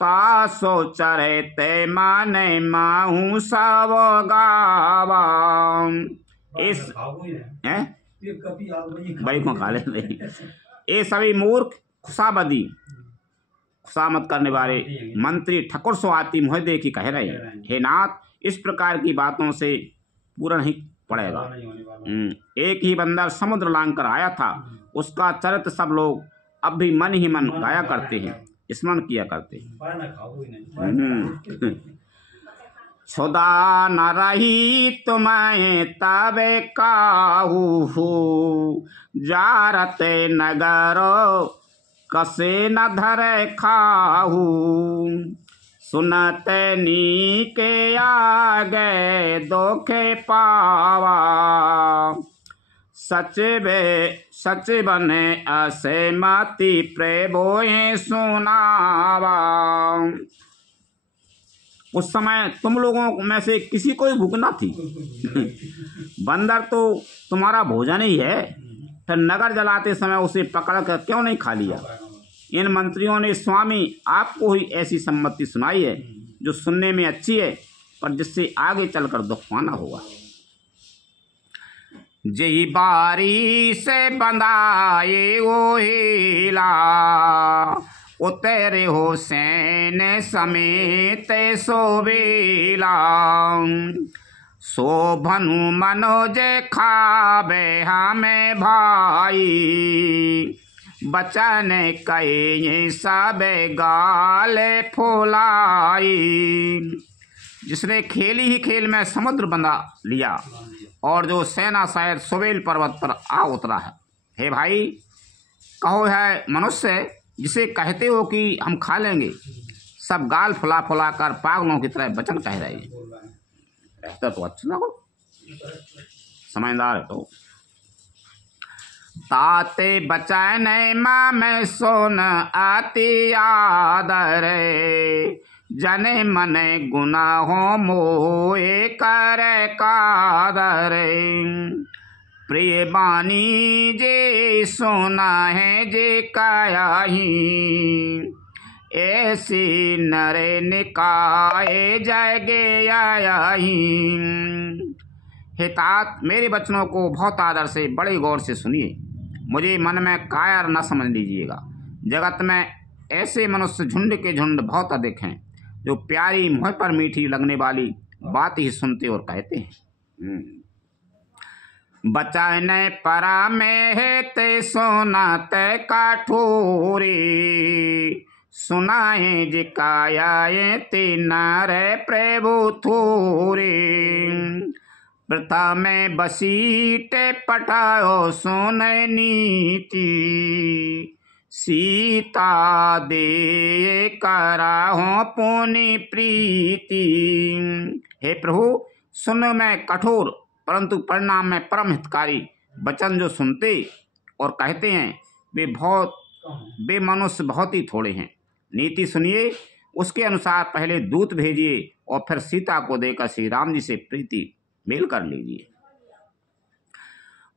तासो चरते माने माहू सब गावा। इस भाई को खा ले, ये सभी मूर्ख खुशाबदी खुशामद करने वाले मंत्री ठकुर सो आती मुँह देखी कह रहे, हे नाथ, इस प्रकार की बातों से पूरा नहीं पड़ेगा। एक ही बंदर समुद्र लांग कर आया था, उसका चरित्र सब लोग अब भी मन ही मन गाया करते हैं, स्मरण किया करते हैं। छुदा न रही तुम्हें तबे काहू, जारत नगर कसे न धरे खाहू, सुनते नी के आगे दोखे पावा, सच बने असे माती प्रेबोए सुनावा। उस समय तुम लोगों में से किसी को भी भूख न थी, बंदर तो तुम्हारा भोजन ही है, फिर नगर जलाते समय उसे पकड़ कर क्यों नहीं खा लिया। इन मंत्रियों ने स्वामी आपको ही ऐसी सम्मति सुनाई है जो सुनने में अच्छी है, पर जिससे आगे चलकर दुख पाना होगा। जही बारी से बंधाए वो हिला, उतरे हो सैन समेत सोबेला, शोभनु मनोज खाबे हमें भाई, बचन कहे सब गाल फुलाई। जिसने खेल ही खेल में समुद्र बंधा लिया और जो सेना शायद सोबेल पर्वत पर आ उतरा है। हे भाई, कहो है मनुष्य जिसे कहते हो कि हम खा लेंगे, सब गाल फुला फुला कर पागलों की तरह वचन कह रहे हैं। रहता तो अच्छा ना हो, समझदार है तो। ताते बचन माँ में सोन आती आदर, जने मने गुनाहों मोए कर कादर, प्रिय बानी जे सोना है जे कायाही, ऐसी नरे निकाय जागे आयाही। हे तात, मेरे वचनों को बहुत आदर से बड़े गौर से सुनिए, मुझे मन में कायर न समझ लीजिएगा। जगत में ऐसे मनुष्य झुंड के झुंड बहुत अधिक हैं, जो प्यारी मुँह पर मीठी लगने वाली बात ही सुनते और कहते हैं। बचन परा में है ते सोना ते काठोरी, सुनाए जिकाया ते नारे प्रभु थोरे, प्रथम बसीटे पटाओ सोन नीति, सीता दे कराहो पुनि प्रीति। हे प्रभु, सुन में कठोर परंतु परिणाम में परम हितकारी वचन जो सुनते और कहते हैं, वे मनुष्य बहुत ही थोड़े हैं। नीति सुनिए, उसके अनुसार पहले दूत भेजिए और फिर सीता को देकर श्री राम जी से प्रीति मेल कर लीजिए।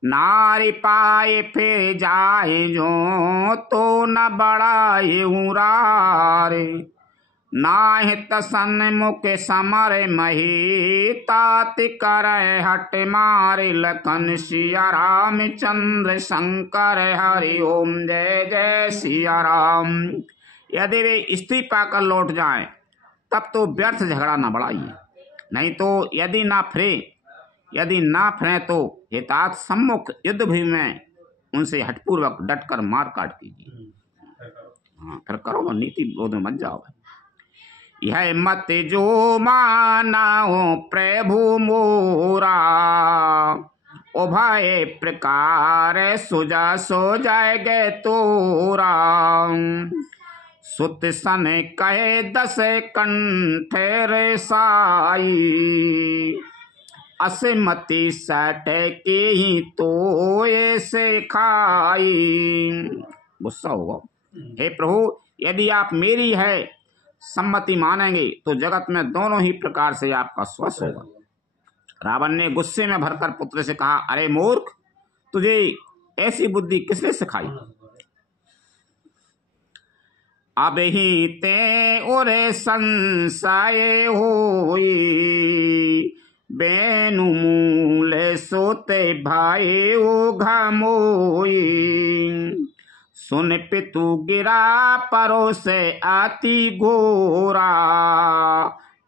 नारी पाए फिर जाए जो तो न बढ़ाए उरारे, नाहि तसन मुख समर मही, तात करे हट मारे लखन सिया राम चंद्र शंकर हरि ओम जय जय सिया राम। यदि वे स्त्री पाकर लौट जाएं तब तो व्यर्थ झगड़ा न बढ़ाइए, नहीं तो यदि ना फिरे तो हितात सम्मुख युद्ध भूमि में उनसे हठपूर्वक डटकर मार काट कीजिए। हाँ, फिर करो तो नीति विरोध में मत जाओ। यह मत जो मानाओ प्रभु मोरा, उभय प्रकार सुजा सो जाएगे तोरा, सुत सन कहे 10 कंठ रे साई, असमति सट के ही तो ऐसे खाई। गुस्सा होगा। हे प्रभु, यदि आप मेरी है सम्मति मानेंगे तो जगत में दोनों ही प्रकार से आपका स्वस्थ होगा। रावण ने गुस्से में भरकर पुत्र से कहा, अरे मूर्ख, तुझे ऐसी बुद्धि किसने सिखाई? अब ही ते उरे संशय होई, बेनु मूल सोते भाई ओ घमोई, सुन पितु गिरा परोसे अति घोरा,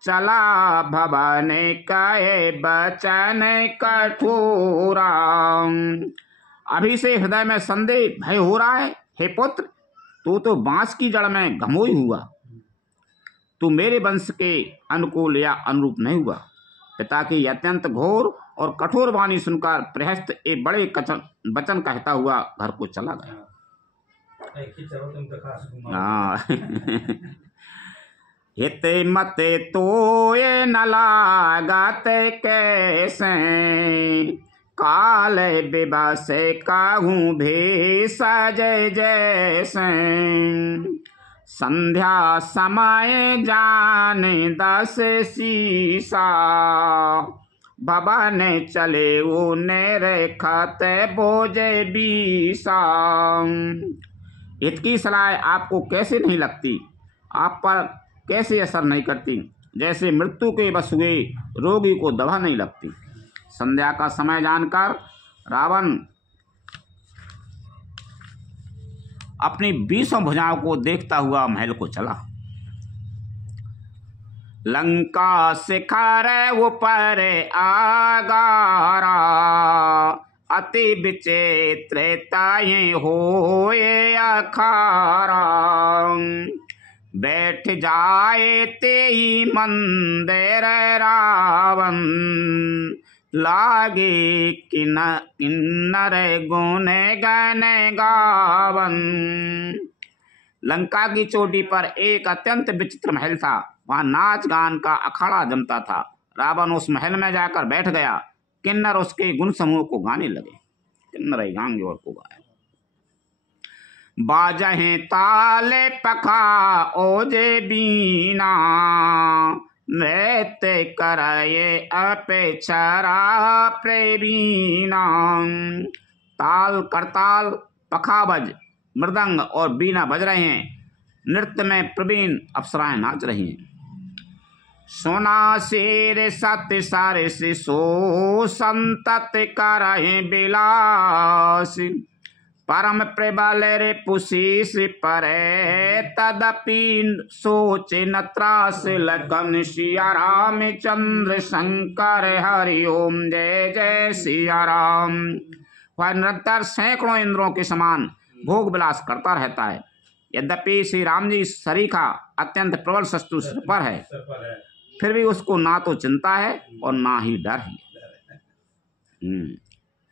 चला भवन कहे बचन कठोरा। अभी से हृदय में संदेह भय हो रहा है। हे पुत्र, तू तो बांस की जड़ में घमोई हुआ, तू मेरे वंश के अनुकूल या अनुरूप नहीं हुआ। पिता की अत्यंत घोर और कठोर वाणी सुनकर प्रहस्त एक बड़े वचन कहता हुआ घर को चला गया। हिते मते तो ये न लागत कैसे, काल विवाह से काहूँ भेष जय जैसे। संध्या समय जाने 10 शीशा, भवन चले उने रेखत बोझे बीसा। हित की सलाह आपको कैसे नहीं लगती, आप पर कैसे असर नहीं करती, जैसे मृत्यु के बस हुए रोगी को दवा नहीं लगती। संध्या का समय जानकर रावण अपनी 20 भुजाओं को देखता हुआ महल को चला। लंका शिखर ऊपर आगारा, अति विचित्र ताये होए अखारा। बैठ जाए तेई मंदिर रावण, लागे किन्नर गुने गाने गावन। लंका की चोटी पर एक अत्यंत विचित्र महल था। वहां नाच गान का अखाड़ा जमता था। रावण उस महल में जाकर बैठ गया। किन्नर उसके गुण समूह को गाने लगे। किन्नर गांगे और को गाया। बाजहे ताले पखा ओजे बीना, नृत्य कराए अपेक्षरा प्रेमीना। ताल करताल, पखाबज, मृदंग और बीना बज रहे हैं। नृत्य में प्रवीण अप्सराएं नाच रही हैं। सोना शेर सत्य सारे से सो संतत करहे बिलास, परम प्रबल रे पुशीस परे तदपि सोचे न त्रास। लगन सिया राम चंद्र शंकर हरि ओम जय जय सिया राम। वह निरंतर सैकड़ों इंद्रों के समान भोग विलास करता रहता है। यद्यपि श्री राम जी सरीखा अत्यंत प्रबल शत्रु पर है, फिर भी उसको ना तो चिंता है और ना ही डर है।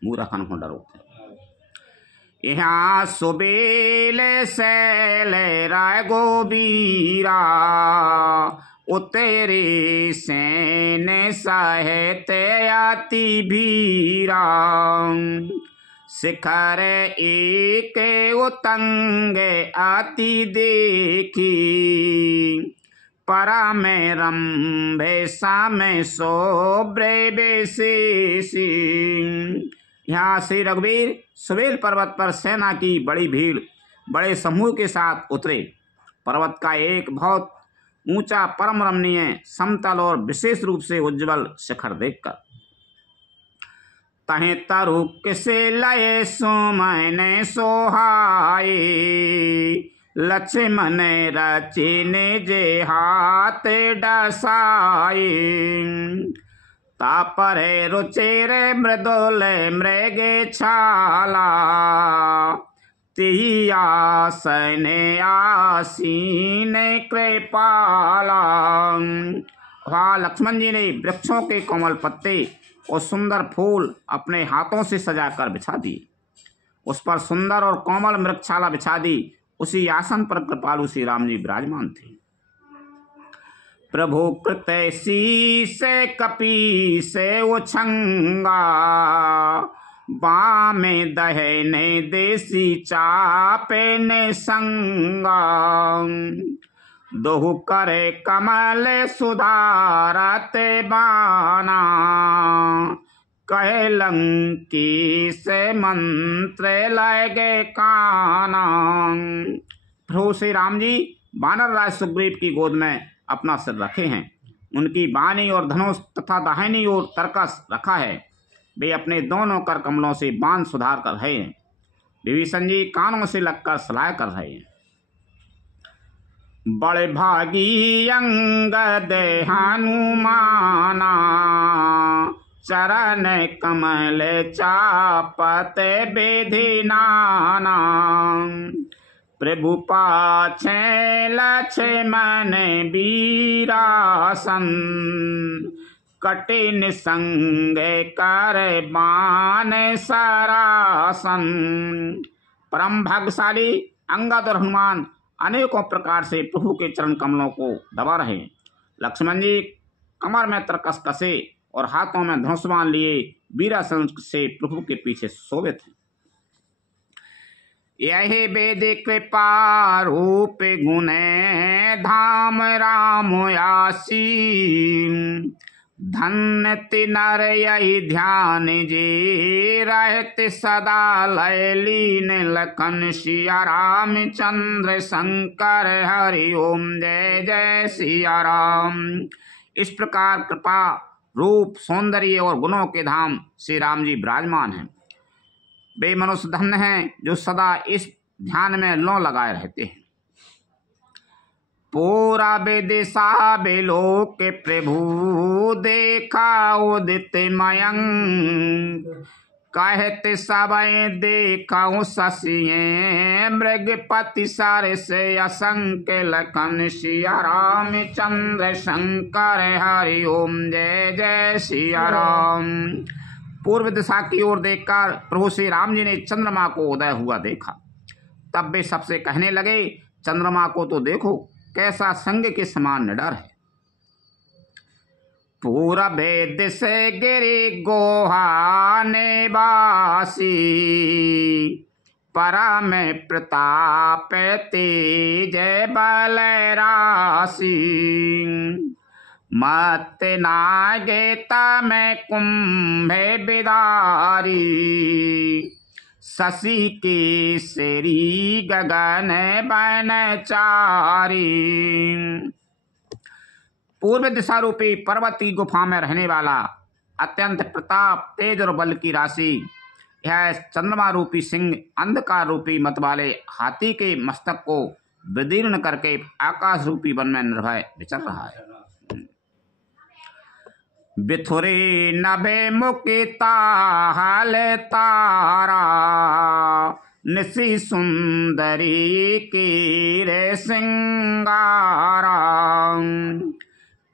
मूर्खन को डर होता है। यहाँ सुबेले सैले राय गोबीरा, उतेरी सैने साहेते अति भीरा। शिखर एक उतंगे अति देखी, परा में रंभे सामे सोब्रे बेसेसी। यहाँ श्री रघुवीर सुबेल पर्वत पर सेना की बड़ी भीड़ बड़े समूह के साथ उतरे। पर्वत का एक बहुत ऊंचा परम रमणीय समतल और विशेष रूप से उज्जवल शिखर देखकर तहे तरु किसे लये सुमने सोहाए। लक्ष्मण रचिने जे हाथ डसाए, तापरे रुचिरे मृदुल मृगे छाला। तियासने आसीन कृपाला। वहाँ लक्ष्मण जी ने वृक्षों के कोमल पत्ते और सुंदर फूल अपने हाथों से सजाकर बिछा दिए। उस पर सुंदर और कोमल मृगछाला बिछा दी। उसी आसन पर कृपालु श्री राम जी विराजमान थे। प्रभु कृत से कपी से उछंगा, बामे दहने देसी चापे ने संगा। दोहु करे कमल सुधारत बाना, कहे लंकी से मंत्र लगे काना। प्रभु श्री राम जी वानर राज सुग्रीव की गोद में अपना सिर रखे हैं। उनकी बानी और धनुष तथा दाहिनी ओर तरकस रखा है। वे अपने दोनों कर कमलों से बाण सुधार कर रहे हैं। विभीषण जी कानों से लगकर सलाह कर रहे हैं। बड़े भागी अंगद हनुमाना, चरण कमल चापत विधि नाना। प्रभु पाछे लक्ष्मण वीरासन, कठिन संग कर बाण सरासन। परम भाग्यशाली अंगद और हनुमान अनेकों प्रकार से प्रभु के चरण कमलों को दबा रहे हैं। लक्ष्मण जी कमर में तरकस कसे और हाथों में धनुष बाण लिए वीरासन से प्रभु के पीछे शोभित हैं। यही वेद कृपा रूप गुण धाम राम आसी, धन्य तिनर यही ध्यान जे रहत सदा लय लीन। लखन सिया राम चंद्र शंकर हरि ओम जय जय सिया राम। इस प्रकार कृपा रूप सौंदर्य और गुणों के धाम श्री राम जी विराजमान हैं। वे मनुष्य धन्य हैं जो सदा इस ध्यान में लौ लगाए रहते हैं। पूरा विदिशा बेलोक के प्रभु देखा उदित मयंक। कहत सबय देखा शशिये मृगपति सर से असंख्य। लखन सिया राम चंद्र शंकर हरि ओम जय जय सिया राम। पूर्व दिशा की ओर देखकर प्रभु श्री राम जी ने चंद्रमा को उदय हुआ देखा। तब वे सबसे कहने लगे, चंद्रमा को तो देखो कैसा संग के समान निडर है। पूरा भेद से गिरी गोहा निवासी, परा में प्रताप तेज बल राशि। मत नागेता में कुंभे बिदारी, शशि की सेरी गगन बनचारी। पूर्व दिशा रूपी पर्वती गुफा में रहने वाला अत्यंत प्रताप तेज और बल की राशि, यह चंद्रमा रूपी सिंह अंधकार रूपी मत वाले हाथी के मस्तक को विदीर्ण करके आकाश रूपी वन में निर्भय विचर रहा है। बिथुरे नभे मुकिता हल तारा, निसी सुंदरी की रे सिंगारा।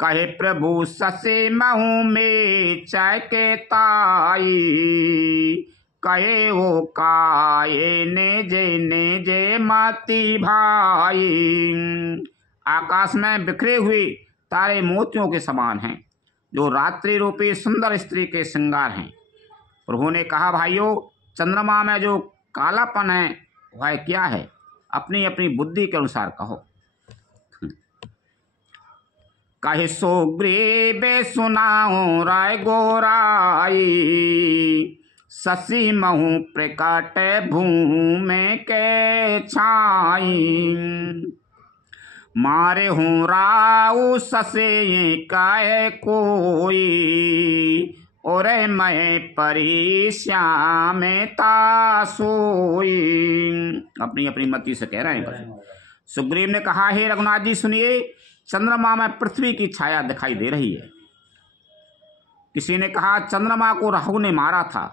कहे प्रभु शशि महु में चैके ताई, कहे वो काये नेजे नेजे मती भाई। आकाश में बिखरे हुए तारे मोतियों के समान हैं, जो रात्रि रूपी सुंदर स्त्री के श्रृंगार हैं। प्रभु ने कहा, भाइयों, चंद्रमा में जो कालापन है वह क्या है? अपनी अपनी बुद्धि के अनुसार कहो। कहे सुग्रीव सुनाओ राय गोराई, शशि महु प्रकट भूमि के छाई। मारे हूँ राउ ससे काय कोई, और मैं परी श्याम तासोई। अपनी अपनी मति से कह रहे हैं। सुग्रीव ने कहा, हे रघुनाथ जी सुनिए, चंद्रमा में पृथ्वी की छाया दिखाई दे रही है। किसी ने कहा, चंद्रमा को राहु ने मारा था,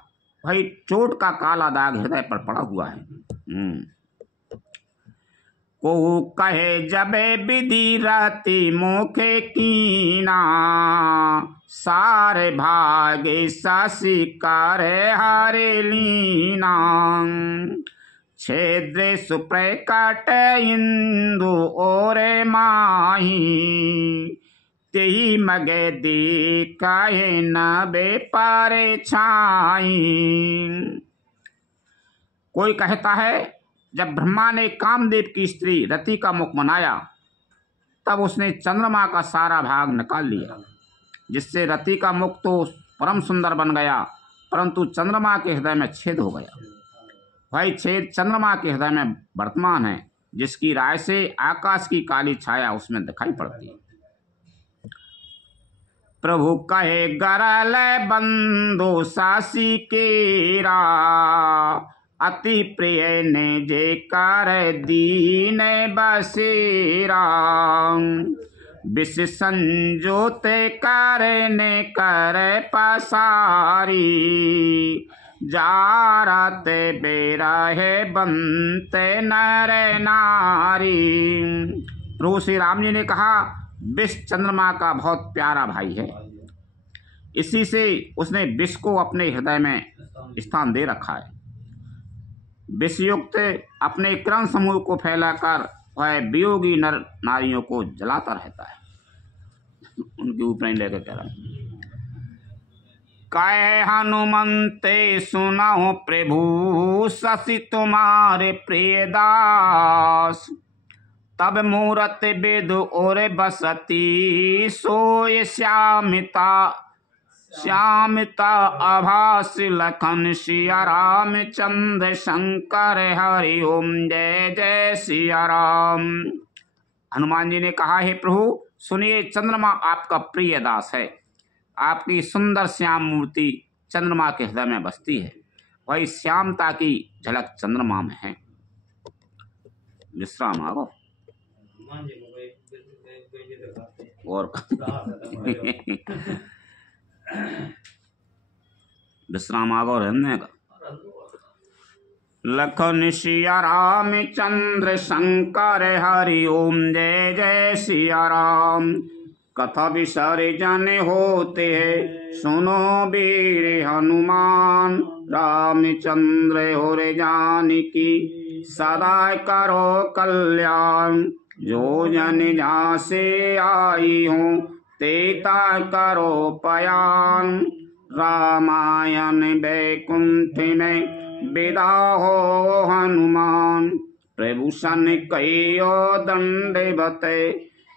वही चोट का काला दाग हृदय पर पड़ा हुआ है। को कहे जबे विधि रति मुखे कीना, सारे भागे शशि करे हरे लीना। छेद्र सुप्रकट इंदु और माही, तेही मगे दिखाए न बेपारे छाई। कोई कहता है, जब ब्रह्मा ने कामदेव की स्त्री रति का मुख बनाया, तब उसने चंद्रमा का सारा भाग निकाल लिया, जिससे रति का मुख तो परम सुंदर बन गया, परंतु चंद्रमा के हृदय में छेद हो गया। वही छेद चंद्रमा के हृदय में वर्तमान है, जिसकी राय से आकाश की काली छाया उसमें दिखाई पड़ती है। प्रभु कहे गरल बंदो शशि केरा, अति प्रिय ने जे कर दीन बसेरा। विष संजोते करने कर पसारी। जारत बेरहे बनते नर नारी। प्रभु श्री राम जी ने कहा विष चंद्रमा का बहुत प्यारा भाई है, इसी से उसने विष को अपने हृदय में स्थान दे रखा है। विषयुक्त अपने किरण समूह को फैलाकर वह वियोगी नर नारियों को जलाता रहता है। उनके ऊपर ही लेकर कह रहा कहे हनुमंते सुनाओ प्रभु शशि तुम्हारे प्रिय दास। तब मूरत वेद और बसती सोय श्यामिता आभास लखन सिया रामचंद्र शंकर हरि ओम जय जय सिया राम। हनुमान जी ने कहा हे प्रभु सुनिए, चंद्रमा आपका प्रिय दास है। आपकी सुंदर श्याम मूर्ति चंद्रमा के हृदय में बसती है, वही श्यामता की झलक चंद्रमा में है। विश्राम आगो और विश्राम आगो रहने का। लखन सिया रामचंद्र शंकर हरि ओम जय जय सिया राम। कथा विसर जन होते सुनो वीर हनुमान। रामचंद्र और जानकी सदा करो कल्याण। जो जन जहाँ से आई हूँ तेता करो पयान। रामायण वैकुंठ में विदा हो हनुमान। प्रभु सन कहियो दंडवत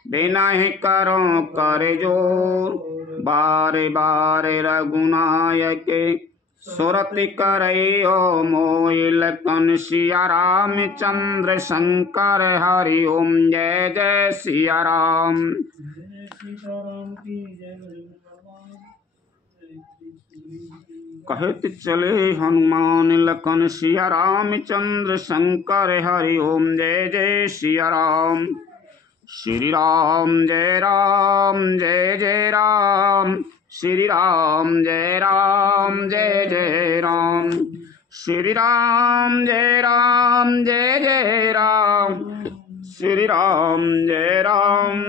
बिना करो कर जोर। बार बार रघुनायक सुरति करयो मोहि। लखन सिया रामचंद्र शंकर हरि ओम जय जय सिया राम। कहत चले हनुमान लखन सिया रामचंद्र शंकर हरि ओम जय जय सिया राम। श्री राम जय जय राम। श्री राम जय जय राम। श्री राम जय जय राम। श्री राम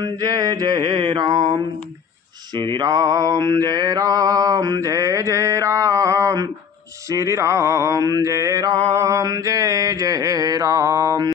जय जय राम। श्री राम जय जय राम। श्री राम जय जय राम।